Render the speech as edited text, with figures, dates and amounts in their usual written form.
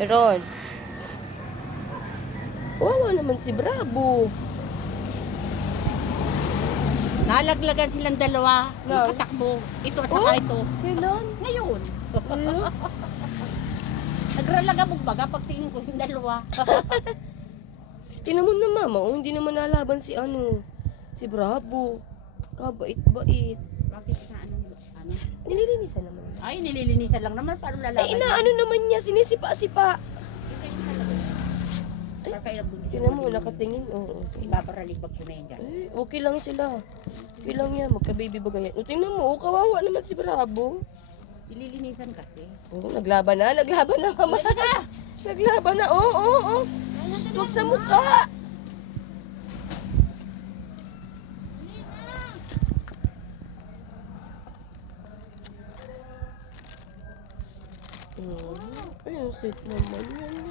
Meron. Wawa naman si Bravo. Nalaglagan silang dalawa. Na? Nakatakbo. Ito at saka ito. Kailan? Ngayon. Ano? Nagralaga mo baga pagtingin ko yung dalawa. Tinan mo na mama, hindi naman nalaban si si Bravo. Kabait-bait. Bakit na ano? Nililinisan naman. Ay, nililinisan lang naman. Paano lalaban? Ay, inaano naman niya, sinisipa-sipa. Ay, Tinan mo, nakatingin. Oo. Ibabaralik pag kumain dyan. Ay, okay lang sila. Okay lang yan, magka-baby bagayan. O, tingnan mo, kawawa naman si Bravo. Nililinisan kasi. Oo, naglaban na mama. Naglaban na, oo. Huwag sa mukha. Ayun, sit naman. Yan.